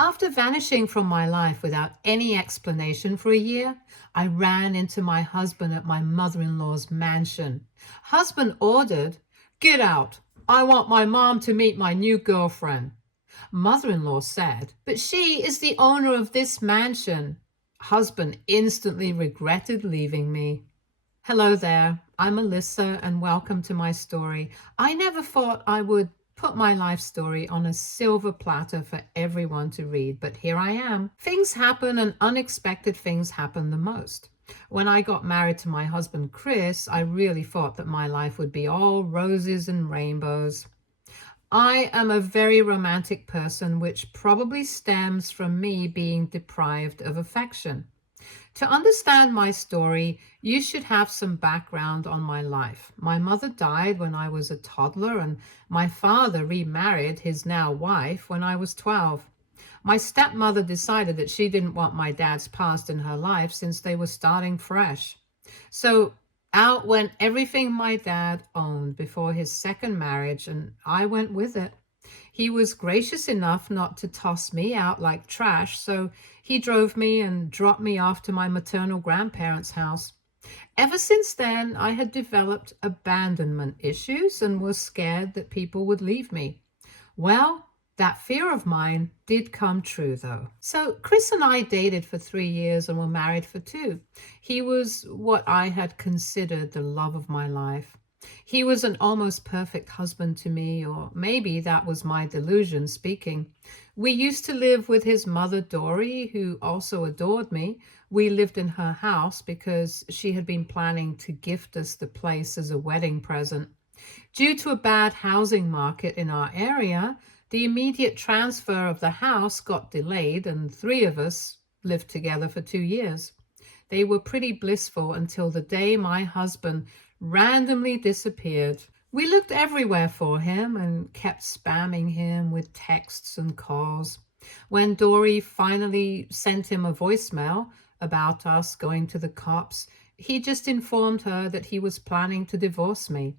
After vanishing from my life without any explanation for a year, I ran into my husband at my mother-in-law's mansion. Husband ordered, "Get out. I want my mom to meet my new girlfriend." Mother-in-law said, "But she is the owner of this mansion." Husband instantly regretted leaving me. Hello there, I'm Alyssa and welcome to my story. I never thought I would put my life story on a silver platter for everyone to read, but here I am. Things happen and unexpected things happen the most. When I got married to my husband Chris, I really thought that my life would be all roses and rainbows. I am a very romantic person, which probably stems from me being deprived of affection. To understand my story, you should have some background on my life. My mother died when I was a toddler, and my father remarried his now wife when I was 12. My stepmother decided that she didn't want my dad's past in her life since they were starting fresh. So out went everything my dad owned before his second marriage, and I went with it. He was gracious enough not to toss me out like trash, so he drove me and dropped me off to my maternal grandparents' house. Ever since then, I had developed abandonment issues and was scared that people would leave me. Well, that fear of mine did come true, though. So Chris and I dated for 3 years and were married for 2. He was what I had considered the love of my life. He was an almost perfect husband to me, or maybe that was my delusion speaking. We used to live with his mother, Dory, who also adored me. We lived in her house because she had been planning to gift us the place as a wedding present. Due to a bad housing market in our area, the immediate transfer of the house got delayed, and 3 of us lived together for 2 years. They were pretty blissful until the day my husband randomly disappeared. We looked everywhere for him and kept spamming him with texts and calls. When Dory finally sent him a voicemail about us going to the cops, he just informed her that he was planning to divorce me.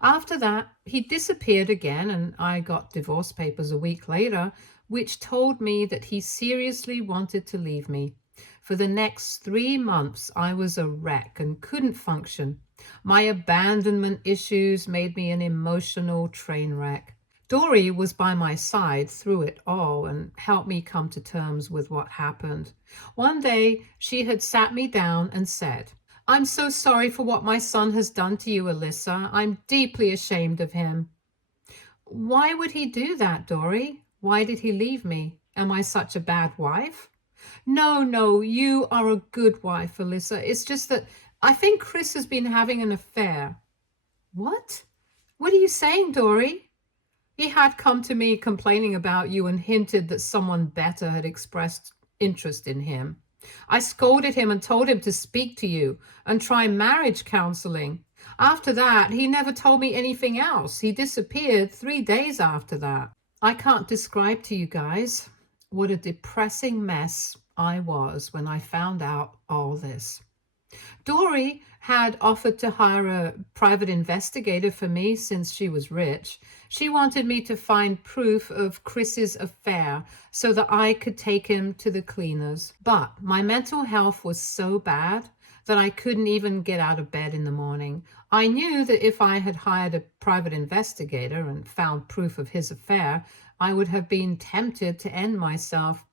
After that, he disappeared again, and I got divorce papers a week later, which told me that he seriously wanted to leave me. For the next 3 months, I was a wreck and couldn't function. My abandonment issues made me an emotional train wreck. Dory was by my side through it all and helped me come to terms with what happened. One day, she had sat me down and said, "I'm so sorry for what my son has done to you, Alyssa. I'm deeply ashamed of him." Why would he do that, Dory? Why did he leave me? Am I such a bad wife? No, you are a good wife, Alyssa. It's just that I think Chris has been having an affair. What? What are you saying, Dory? He had come to me complaining about you and hinted that someone better had expressed interest in him. I scolded him and told him to speak to you and try marriage counseling. After that, he never told me anything else. He disappeared 3 days after that. I can't describe to you guys what a depressing mess I was when I found out all this. Dory had offered to hire a private investigator for me since she was rich. She wanted me to find proof of Chris's affair so that I could take him to the cleaners. But my mental health was so bad that I couldn't even get out of bed in the morning. I knew that if I had hired a private investigator and found proof of his affair, I would have been tempted to end myself.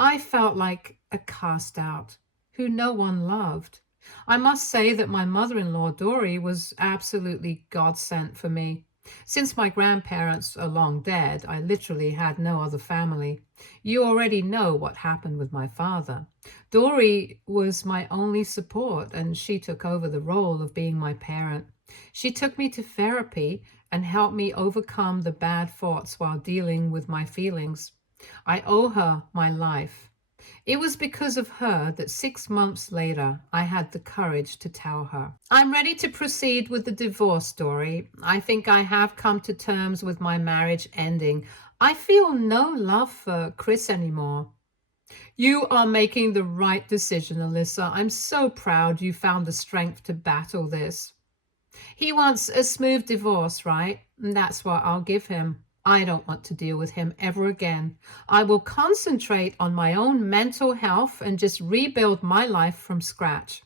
I felt like a cast out who no one loved. I must say that my mother-in-law, Dory, was absolutely God-sent for me. Since my grandparents are long dead, I literally had no other family. You already know what happened with my father. Dory was my only support, and she took over the role of being my parent. She took me to therapy and helped me overcome the bad thoughts while dealing with my feelings. I owe her my life. It was because of her that 6 months later, I had the courage to tell her. I'm ready to proceed with the divorce story. I think I have come to terms with my marriage ending. I feel no love for Chris anymore. You are making the right decision, Alyssa. I'm so proud you found the strength to battle this. He wants a smooth divorce, right? And that's what I'll give him. I don't want to deal with him ever again. I will concentrate on my own mental health and just rebuild my life from scratch.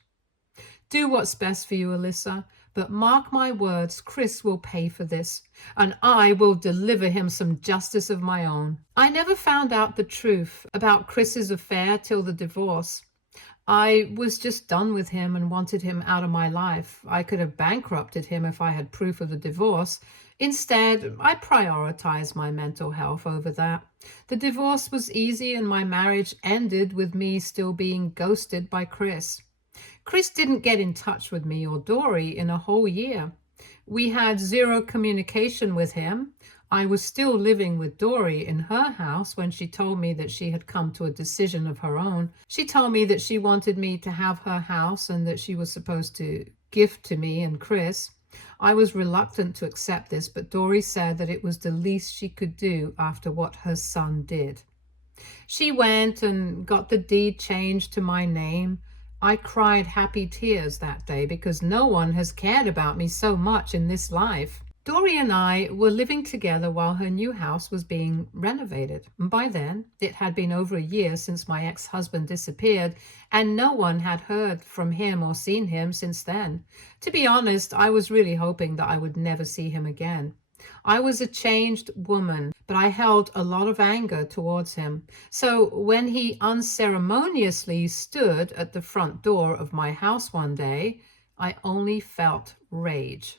Do what's best for you, Alyssa, but mark my words, Chris will pay for this, and I will deliver him some justice of my own. I never found out the truth about Chris's affair till the divorce. I was just done with him and wanted him out of my life. I could have bankrupted him if I had proof of the divorce. Instead, I prioritized my mental health over that. The divorce was easy and my marriage ended with me still being ghosted by Chris. Chris didn't get in touch with me or Dory in a whole year. We had zero communication with him. I was still living with Dory in her house when she told me that she had come to a decision of her own. She told me that she wanted me to have her house and that she was supposed to gift to me and Chris. I was reluctant to accept this, but Dory said that it was the least she could do after what her son did. She went and got the deed changed to my name. I cried happy tears that day because no one has cared about me so much in this life. Dory and I were living together while her new house was being renovated. And by then, it had been over a year since my ex-husband disappeared, and no one had heard from him or seen him since then. To be honest, I was really hoping that I would never see him again. I was a changed woman, but I held a lot of anger towards him. So when he unceremoniously stood at the front door of my house one day, I only felt rage.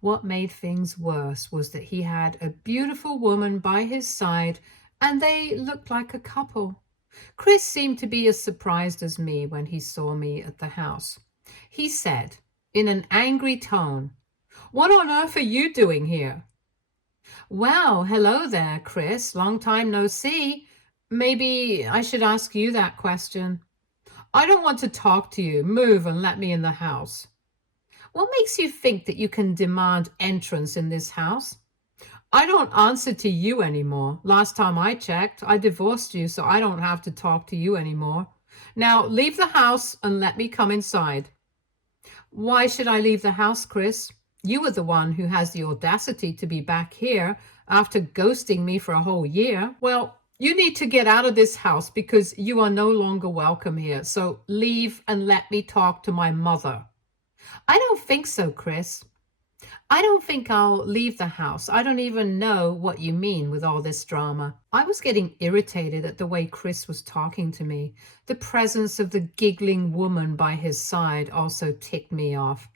What made things worse was that he had a beautiful woman by his side and they looked like a couple. Chris seemed to be as surprised as me when he saw me at the house. He said, in an angry tone, "What on earth are you doing here?" "Well, hello there, Chris. Long time no see. Maybe I should ask you that question." "I don't want to talk to you. Move and let me in the house." "What makes you think that you can demand entrance in this house?" "I don't answer to you anymore. Last time I checked, I divorced you, so I don't have to talk to you anymore. Now leave the house and let me come inside." "Why should I leave the house, Chris? You were the one who has the audacity to be back here after ghosting me for a whole year." "Well, you need to get out of this house because you are no longer welcome here. So leave and let me talk to my mother." "I don't think so, Chris. I don't think I'll leave the house. I don't even know what you mean with all this drama." I was getting irritated at the way Chris was talking to me. The presence of the giggling woman by his side also ticked me off.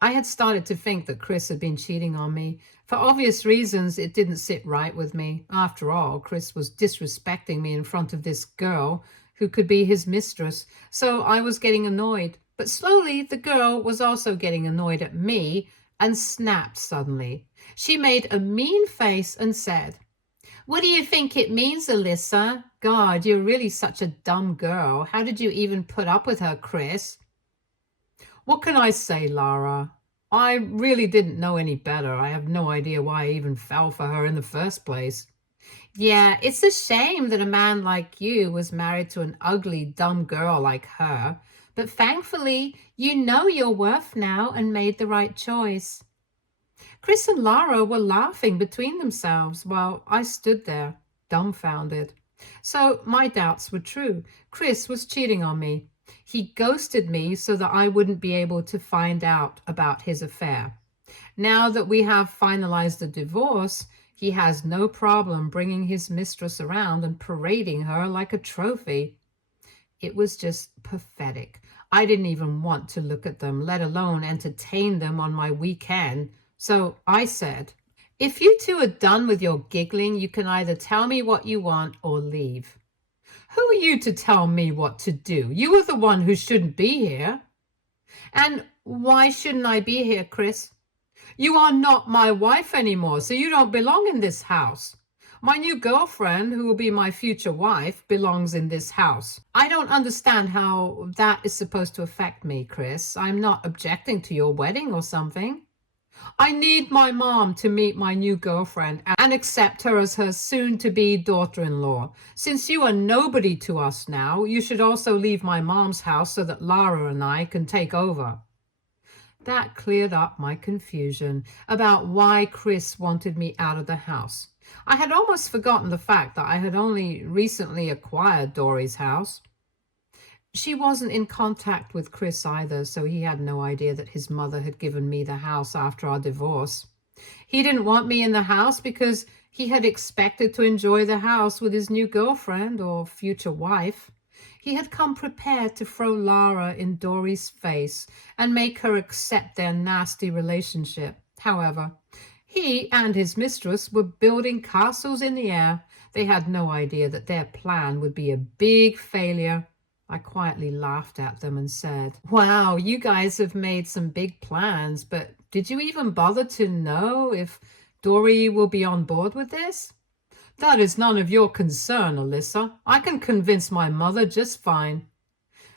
I had started to think that Chris had been cheating on me. For obvious reasons, it didn't sit right with me. After all, Chris was disrespecting me in front of this girl who could be his mistress, so I was getting annoyed. But slowly, the girl was also getting annoyed at me and snapped suddenly. She made a mean face and said, "What do you think it means, Alyssa? God, you're really such a dumb girl. How did you even put up with her, Chris?" "What can I say, Lara? I really didn't know any better. I have no idea why I even fell for her in the first place." "Yeah, it's a shame that a man like you was married to an ugly, dumb girl like her. But thankfully, you know your worth now and made the right choice." Chris and Lara were laughing between themselves while I stood there, dumbfounded. So my doubts were true. Chris was cheating on me. He ghosted me so that I wouldn't be able to find out about his affair. Now that we have finalized the divorce, he has no problem bringing his mistress around and parading her like a trophy. It was just pathetic. I didn't even want to look at them, let alone entertain them on my weekend. So I said, "If you two are done with your giggling, you can either tell me what you want or leave." "Who are you to tell me what to do? You are the one who shouldn't be here." "And why shouldn't I be here, Chris?" "You are not my wife anymore, so you don't belong in this house. My new girlfriend, who will be my future wife, belongs in this house." "I don't understand how that is supposed to affect me, Chris. I'm not objecting to your wedding or something." "I need my mom to meet my new girlfriend and accept her as her soon-to-be daughter-in-law. Since you are nobody to us now, you should also leave my mom's house so that Lara and I can take over." That cleared up my confusion about why Chris wanted me out of the house. I had almost forgotten the fact that I had only recently acquired Dory's house. She wasn't in contact with Chris either, so he had no idea that his mother had given me the house after our divorce. He didn't want me in the house because he had expected to enjoy the house with his new girlfriend or future wife. He had come prepared to throw Lara in Dory's face and make her accept their nasty relationship. However, he and his mistress were building castles in the air. They had no idea that their plan would be a big failure. I quietly laughed at them and said, "Wow, you guys have made some big plans, but did you even bother to know if Dory will be on board with this?" "That is none of your concern, Alyssa. I can convince my mother just fine."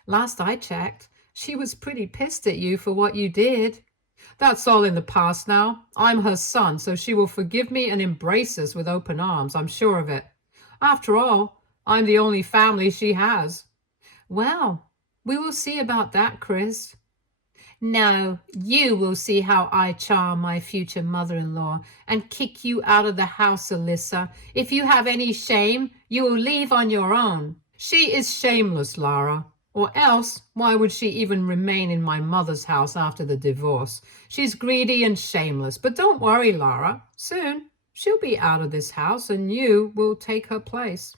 "Last I checked, she was pretty pissed at you for what you did." "That's all in the past now. I'm her son, so she will forgive me and embrace us with open arms, I'm sure of it. After all, I'm the only family she has." "Well, we will see about that, Chris." "No, you will see how I charm my future mother-in-law and kick you out of the house, Alyssa. If you have any shame, you will leave on your own." "She is shameless, Lara. Or else, why would she even remain in my mother's house after the divorce? She's greedy and shameless. But don't worry, Lara. Soon, she'll be out of this house and you will take her place."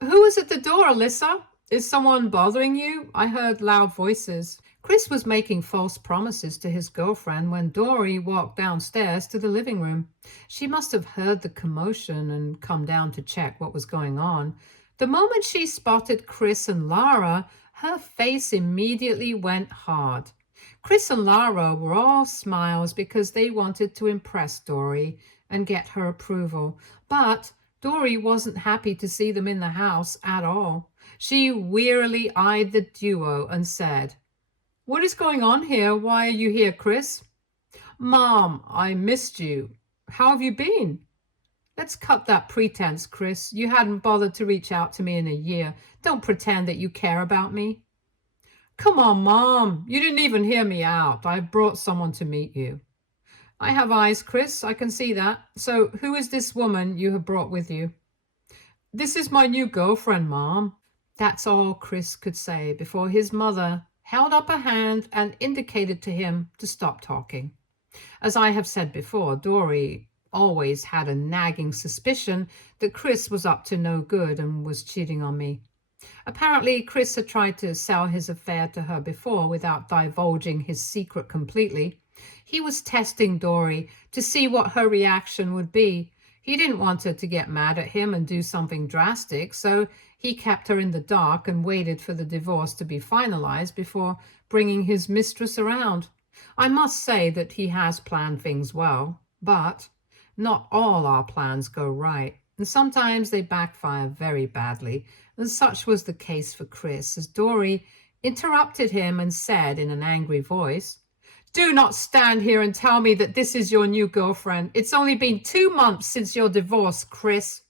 "Who is at the door, Alyssa? Is someone bothering you?" I heard loud voices. Chris was making false promises to his girlfriend when Dory walked downstairs to the living room. She must have heard the commotion and come down to check what was going on. The moment she spotted Chris and Lara, her face immediately went hard. Chris and Lara were all smiles because they wanted to impress Dory and get her approval. But Dory wasn't happy to see them in the house at all. She wearily eyed the duo and said, "What is going on here? Why are you here, Chris?" "Mom, I missed you. How have you been?" "Let's cut that pretense, Chris. You hadn't bothered to reach out to me in a year. Don't pretend that you care about me." "Come on, Mom. You didn't even hear me out. I've brought someone to meet you." "I have eyes, Chris. I can see that. So who is this woman you have brought with you?" "This is my new girlfriend, Mom." That's all Chris could say before his mother held up a hand and indicated to him to stop talking. As I have said before, Dory always had a nagging suspicion that Chris was up to no good and was cheating on me. Apparently, Chris had tried to sell his affair to her before without divulging his secret completely. He was testing Dory to see what her reaction would be. He didn't want her to get mad at him and do something drastic, so he kept her in the dark and waited for the divorce to be finalized before bringing his mistress around. I must say that he has planned things well, but not all our plans go right, and sometimes they backfire very badly, and such was the case for Chris, as Dory interrupted him and said in an angry voice, "Do not stand here and tell me that this is your new girlfriend. It's only been 2 months since your divorce, Chris."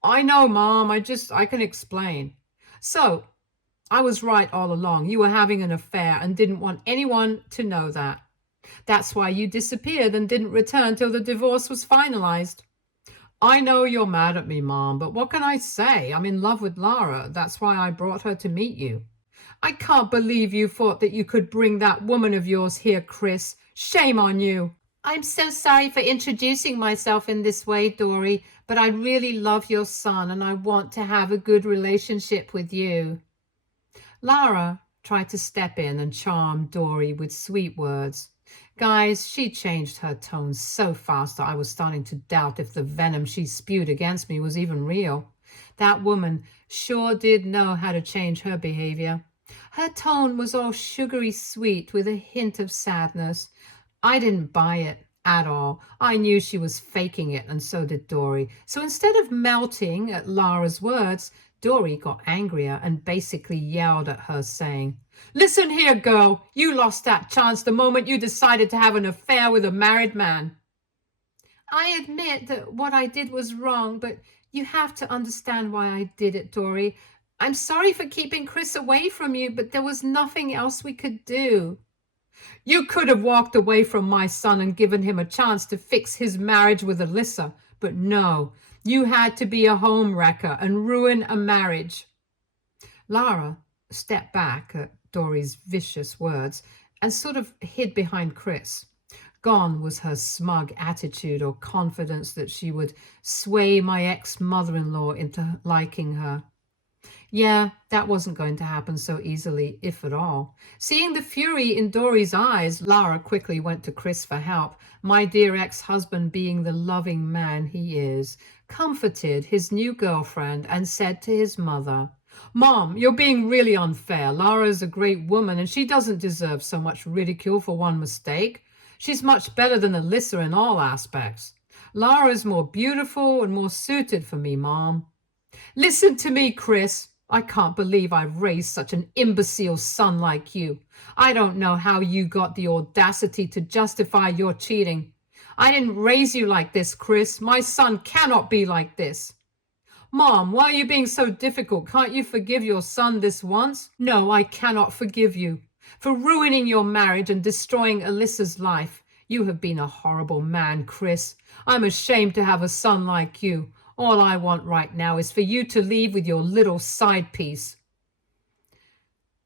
"I know, Mom. I can explain." "So, I was right all along. You were having an affair and didn't want anyone to know that. That's why you disappeared and didn't return till the divorce was finalized." "I know you're mad at me, Mom, but what can I say? I'm in love with Lara. That's why I brought her to meet you." "I can't believe you thought that you could bring that woman of yours here, Chris. Shame on you." "I'm so sorry for introducing myself in this way, Dory, but I really love your son and I want to have a good relationship with you." Lara tried to step in and charm Dory with sweet words. Guys, she changed her tone so fast that I was starting to doubt if the venom she spewed against me was even real. That woman sure did know how to change her behavior. Her tone was all sugary sweet with a hint of sadness. I didn't buy it at all. I knew she was faking it, and so did Dory. So instead of melting at Lara's words, Dory got angrier and basically yelled at her, saying, "Listen here, girl. You lost that chance the moment you decided to have an affair with a married man." "I admit that what I did was wrong, but you have to understand why I did it, Dory. I'm sorry for keeping Chris away from you, but there was nothing else we could do." You could have walked away from my son and given him a chance to fix his marriage with Alyssa, but no, you had to be a home wrecker and ruin a marriage. Lara stepped back at Dory's vicious words and sort of hid behind Chris. Gone was her smug attitude or confidence that she would sway my ex-mother-in-law into liking her. Yeah, that wasn't going to happen so easily, if at all. Seeing the fury in Dory's eyes, Lara quickly went to Chris for help. My dear ex-husband, being the loving man he is, comforted his new girlfriend and said to his mother, "Mom, you're being really unfair. Lara's a great woman and she doesn't deserve so much ridicule for one mistake. She's much better than Alyssa in all aspects. Lara's more beautiful and more suited for me, Mom." Listen to me, Chris. I can't believe I've raised such an imbecile son like you. I don't know how you got the audacity to justify your cheating. I didn't raise you like this, Chris. My son cannot be like this. Mom, why are you being so difficult? Can't you forgive your son this once? No, I cannot forgive you. For ruining your marriage and destroying Alyssa's life. You have been a horrible man, Chris. I'm ashamed to have a son like you. All I want right now is for you to leave with your little side piece.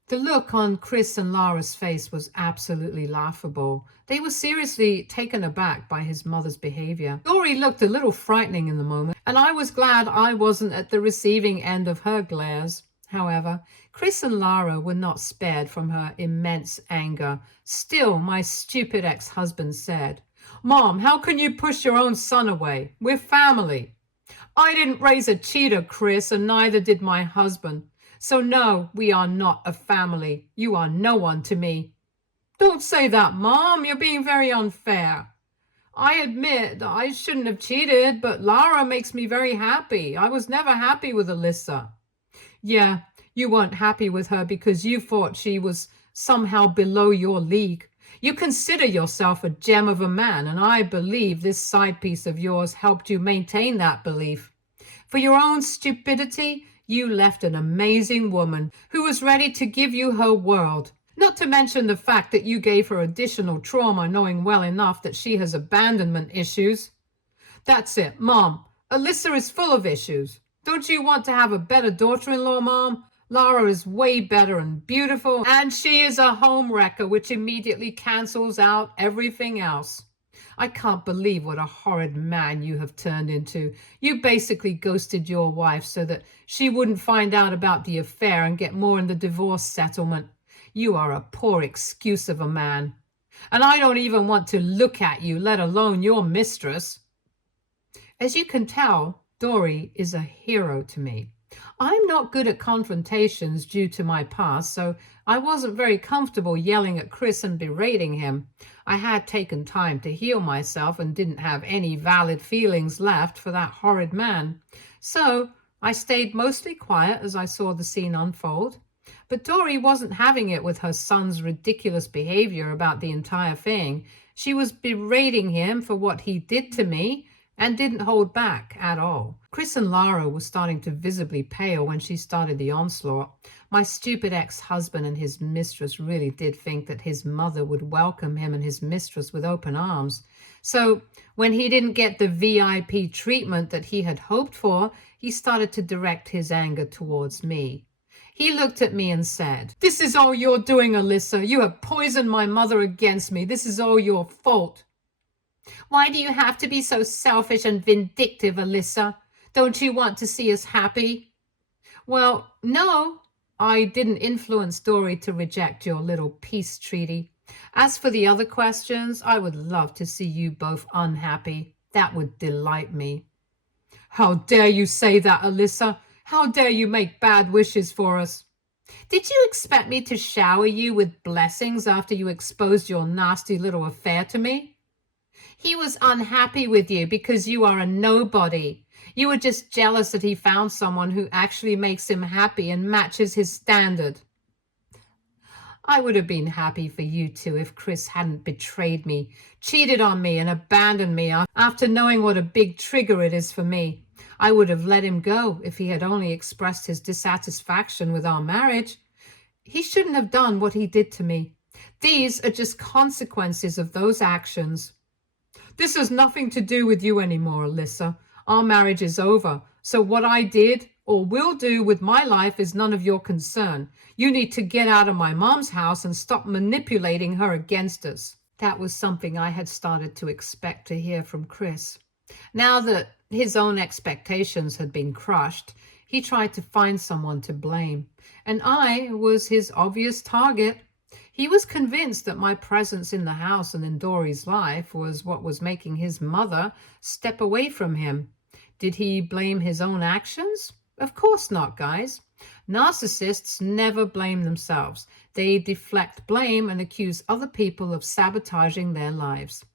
The look on Chris and Lara's face was absolutely laughable. They were seriously taken aback by his mother's behavior. Dory looked a little frightening in the moment, and I was glad I wasn't at the receiving end of her glares. However, Chris and Lara were not spared from her immense anger. Still, my stupid ex-husband said, "Mom, how can you push your own son away? We're family." "I didn't raise a cheater, Chris, and neither did my husband. So no, we are not a family. You are no one to me." "Don't say that, Mom. You're being very unfair." "I admit I shouldn't have cheated, but Lara makes me very happy. I was never happy with Alyssa." "Yeah, you weren't happy with her because you thought she was somehow below your league. You consider yourself a gem of a man, and I believe this side piece of yours helped you maintain that belief. For your own stupidity, you left an amazing woman who was ready to give you her world. Not to mention the fact that you gave her additional trauma knowing well enough that she has abandonment issues." "That's it, Mom. Alyssa is full of issues. Don't you want to have a better daughter-in-law, Mom? Lara is way better and beautiful, and she is a home wrecker, which immediately cancels out everything else. I can't believe what a horrid man you have turned into. You basically ghosted your wife so that she wouldn't find out about the affair and get more in the divorce settlement. You are a poor excuse of a man. And I don't even want to look at you, let alone your mistress." As you can tell, Dory is a hero to me. I'm not good at confrontations due to my past, so I wasn't very comfortable yelling at Chris and berating him. I had taken time to heal myself and didn't have any valid feelings left for that horrid man. So I stayed mostly quiet as I saw the scene unfold. But Dory wasn't having it with her son's ridiculous behavior about the entire thing. She was berating him for what he did to me and didn't hold back at all. Chris and Lara were starting to visibly pale when she started the onslaught. My stupid ex-husband and his mistress really did think that his mother would welcome him and his mistress with open arms. So when he didn't get the VIP treatment that he had hoped for, he started to direct his anger towards me. He looked at me and said, "This is all you're doing, Alyssa. You have poisoned my mother against me. This is all your fault." "Why do you have to be so selfish and vindictive, Alyssa? Don't you want to see us happy?" "Well, no, I didn't influence Dory to reject your little peace treaty. As for the other questions, I would love to see you both unhappy. That would delight me." "How dare you say that, Alyssa? How dare you make bad wishes for us?" "Did you expect me to shower you with blessings after you exposed your nasty little affair to me?" "He was unhappy with you because you are a nobody. You were just jealous that he found someone who actually makes him happy and matches his standard." "I would have been happy for you too if Chris hadn't betrayed me, cheated on me, and abandoned me after knowing what a big trigger it is for me. I would have let him go if he had only expressed his dissatisfaction with our marriage. He shouldn't have done what he did to me. These are just consequences of those actions. This has nothing to do with you anymore, Alyssa. Our marriage is over. So what I did or will do with my life is none of your concern. You need to get out of my mom's house and stop manipulating her against us. That was something I had started to expect to hear from Chris. Now that his own expectations had been crushed, he tried to find someone to blame, and I was his obvious target. He was convinced that my presence in the house and in Dory's life was what was making his mother step away from him. Did he blame his own actions? Of course not, guys. Narcissists never blame themselves. They deflect blame and accuse other people of sabotaging their lives.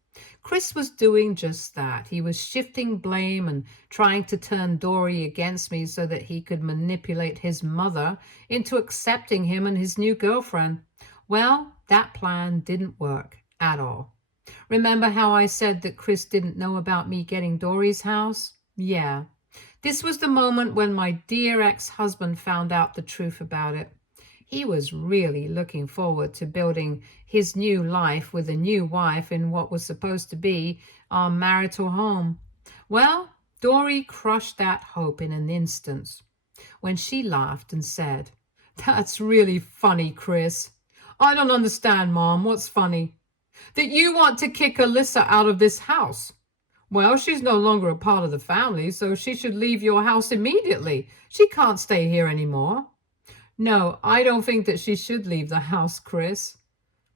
Chris was doing just that. He was shifting blame and trying to turn Dory against me so that he could manipulate his mother into accepting him and his new girlfriend. Well, that plan didn't work at all. Remember how I said that Chris didn't know about me getting Dory's house? Yeah. This was the moment when my dear ex-husband found out the truth about it. He was really looking forward to building his new life with a new wife in what was supposed to be our marital home. Well, Dory crushed that hope in an instant when she laughed and said, "That's really funny, Chris." "I don't understand, Mom. What's funny?" "That you want to kick Alyssa out of this house." "Well, she's no longer a part of the family, so she should leave your house immediately. She can't stay here anymore." "No, I don't think that she should leave the house, Chris."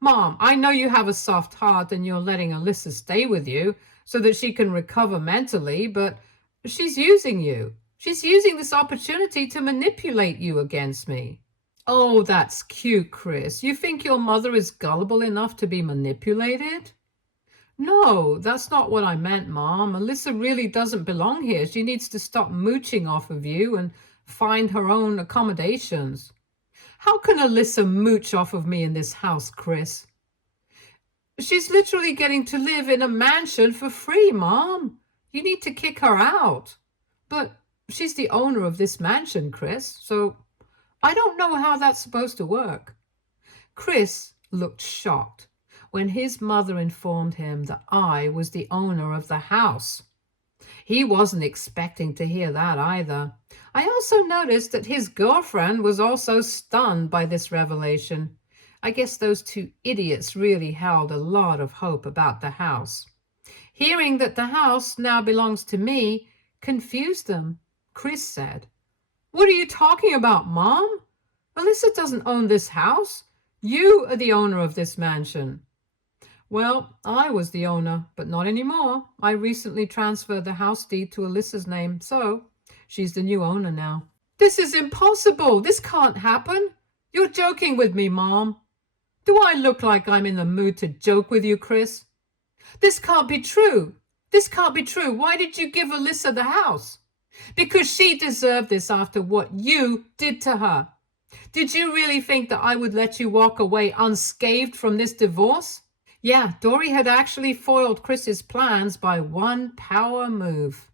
"Mom, I know you have a soft heart and you're letting Alyssa stay with you so that she can recover mentally, but she's using you. She's using this opportunity to manipulate you against me." "Oh, that's cute, Chris. You think your mother is gullible enough to be manipulated?" "No, that's not what I meant, Mom. Alyssa really doesn't belong here. She needs to stop mooching off of you and find her own accommodations." "How can Alyssa mooch off of me in this house, Chris?" "She's literally getting to live in a mansion for free, Mom. You need to kick her out." "But she's the owner of this mansion, Chris, so I don't know how that's supposed to work." Chris looked shocked when his mother informed him that I was the owner of the house. He wasn't expecting to hear that either. I also noticed that his girlfriend was also stunned by this revelation. I guess those two idiots really held a lot of hope about the house. Hearing that the house now belongs to me confused them. Chris said, "What are you talking about, Mom? Alyssa doesn't own this house. You are the owner of this mansion." "Well, I was the owner, but not anymore. I recently transferred the house deed to Alyssa's name, so she's the new owner now." "This is impossible. This can't happen. You're joking with me, Mom." "Do I look like I'm in the mood to joke with you, Chris?" "This can't be true. This can't be true. Why did you give Alyssa the house?" "Because she deserved this after what you did to her. Did you really think that I would let you walk away unscathed from this divorce?" Yeah, Dory had actually foiled Chris's plans by one power move.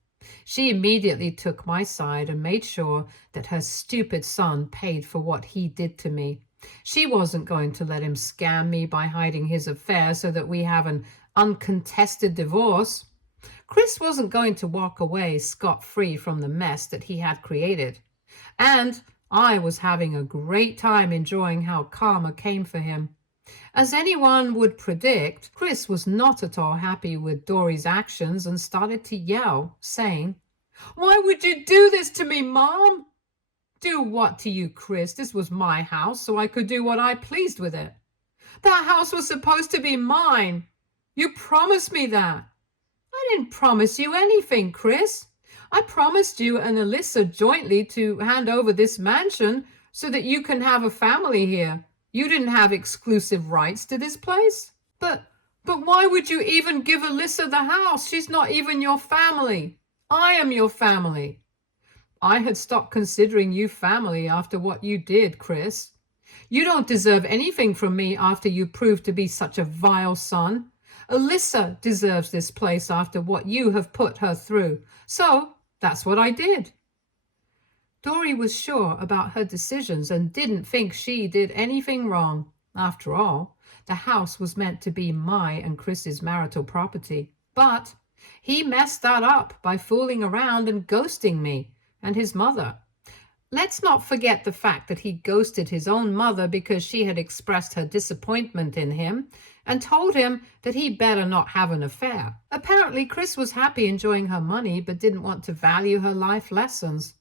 She immediately took my side and made sure that her stupid son paid for what he did to me. She wasn't going to let him scam me by hiding his affair so that we have an uncontested divorce. Chris wasn't going to walk away scot-free from the mess that he had created. And I was having a great time enjoying how karma came for him. As anyone would predict, Chris was not at all happy with Dory's actions and started to yell, saying, "Why would you do this to me, Mom?" "Do what to you, Chris? This was my house, so I could do what I pleased with it." "That house was supposed to be mine. You promised me that." "I didn't promise you anything, Chris. I promised you and Alyssa jointly to hand over this mansion so that you can have a family here. You didn't have exclusive rights to this place." But why would you even give Alyssa the house? She's not even your family. I am your family." "I had stopped considering you family after what you did, Chris. You don't deserve anything from me after you proved to be such a vile son. Alyssa deserves this place after what you have put her through. So that's what I did." Dory was sure about her decisions and didn't think she did anything wrong. After all, the house was meant to be my and Chris's marital property. But he messed that up by fooling around and ghosting me and his mother. Let's not forget the fact that he ghosted his own mother because she had expressed her disappointment in him and told him that he better not have an affair. Apparently, Chris was happy enjoying her money but didn't want to value her life lessons.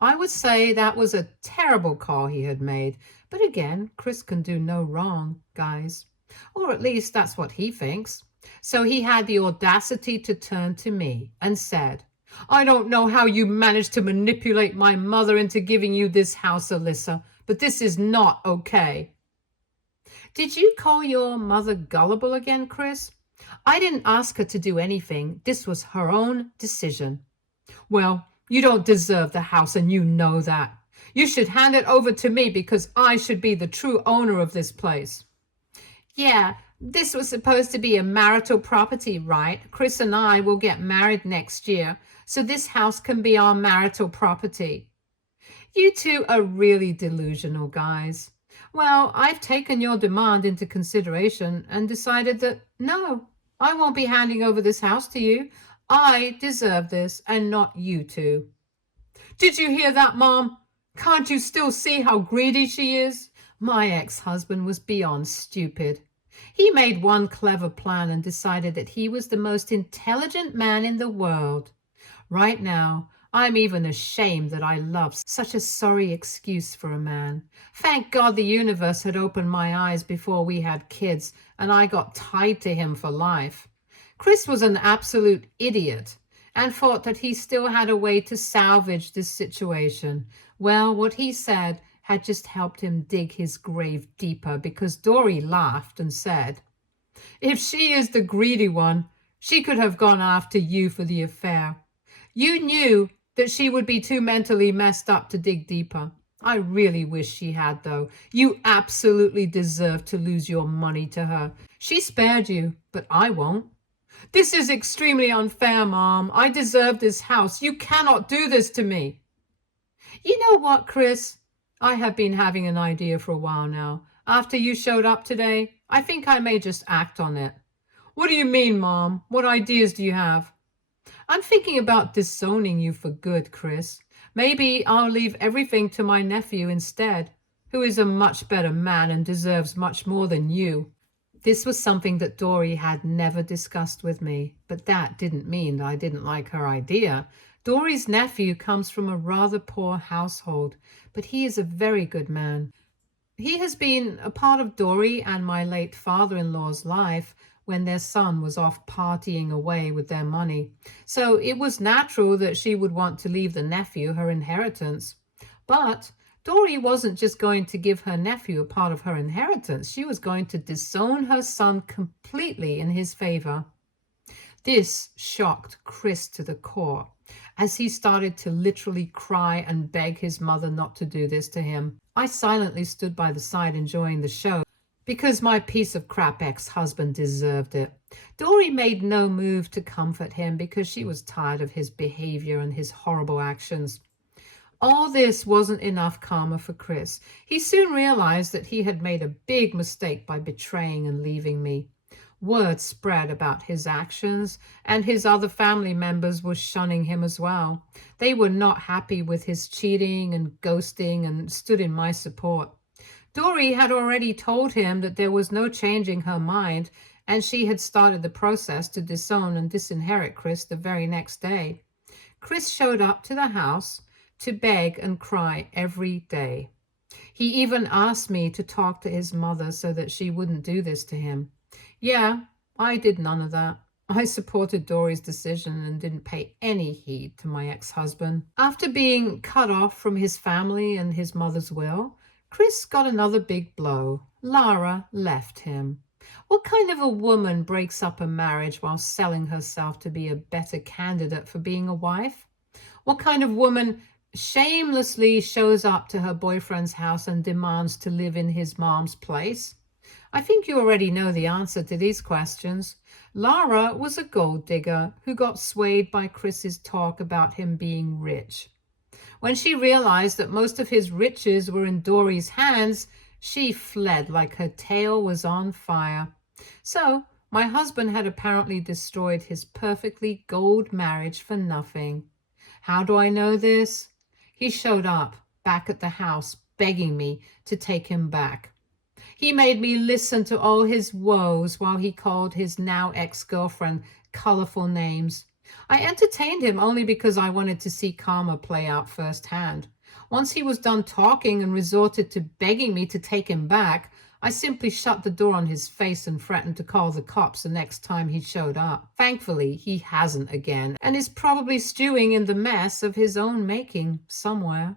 I would say that was a terrible call he had made, but again, Chris can do no wrong, guys. Or at least that's what he thinks. So he had the audacity to turn to me and said, "I don't know how you managed to manipulate my mother into giving you this house, Alyssa, but this is not okay." Did you call your mother gullible again, Chris? I didn't ask her to do anything. This was her own decision. Well, you don't deserve the house and you know that. You should hand it over to me because I should be the true owner of this place. Yeah, this was supposed to be a marital property, right? Chris and I will get married next year, so this house can be our marital property. You two are really delusional, guys. Well, I've taken your demand into consideration and decided that no, I won't be handing over this house to you. I deserve this and not you two. Did you hear that, Mom? Can't you still see how greedy she is? My ex-husband was beyond stupid. He made one clever plan and decided that he was the most intelligent man in the world. Right now, I'm even ashamed that I loved such a sorry excuse for a man. Thank God the universe had opened my eyes before we had kids and I got tied to him for life. Chris was an absolute idiot and thought that he still had a way to salvage this situation. Well, what he said had just helped him dig his grave deeper because Dory laughed and said, "If she is the greedy one, she could have gone after you for the affair. You knew that she would be too mentally messed up to dig deeper. I really wish she had, though. You absolutely deserve to lose your money to her. She spared you, but I won't." "This is extremely unfair, Mom. I deserve this house. You cannot do this to me." You know what, Chris? I have been having an idea for a while now. After you showed up today, I think I may just act on it. What do you mean, Mom? What ideas do you have? I'm thinking about disowning you for good, Chris. Maybe I'll leave everything to my nephew instead, who is a much better man and deserves much more than you. This was something that Dory had never discussed with me, but that didn't mean that I didn't like her idea. Dory's nephew comes from a rather poor household, but he is a very good man. He has been a part of Dory and my late father-in-law's life when their son was off partying away with their money. So it was natural that she would want to leave the nephew her inheritance. But Dory wasn't just going to give her nephew a part of her inheritance. She was going to disown her son completely in his favor. This shocked Chris to the core, as he started to literally cry and beg his mother not to do this to him. I silently stood by the side enjoying the show, because my piece of crap ex-husband deserved it. Dory made no move to comfort him because she was tired of his behavior and his horrible actions. All this wasn't enough karma for Chris. He soon realized that he had made a big mistake by betraying and leaving me. Word spread about his actions, and his other family members were shunning him as well. They were not happy with his cheating and ghosting and stood in my support. Dory had already told him that there was no changing her mind, and she had started the process to disown and disinherit Chris the very next day. Chris showed up to the house to beg and cry every day. He even asked me to talk to his mother so that she wouldn't do this to him. Yeah, I did none of that. I supported Dory's decision and didn't pay any heed to my ex-husband. After being cut off from his family and his mother's will, Chris got another big blow. Lara left him. What kind of a woman breaks up a marriage while selling herself to be a better candidate for being a wife? What kind of woman shamelessly shows up to her boyfriend's house and demands to live in his mom's place? I think you already know the answer to these questions. Lara was a gold digger who got swayed by Chris's talk about him being rich. When she realized that most of his riches were in Dory's hands, She fled like her tail was on fire. So, my husband had apparently destroyed his perfectly gold marriage for nothing. How do I know this? He showed up back at the house begging me to take him back. He made me listen to all his woes while he called his now ex-girlfriend colorful names. I entertained him only because I wanted to see karma play out firsthand. Once he was done talking and resorted to begging me to take him back, I simply shut the door on his face and threatened to call the cops the next time he showed up. Thankfully, he hasn't again and is probably stewing in the mess of his own making somewhere.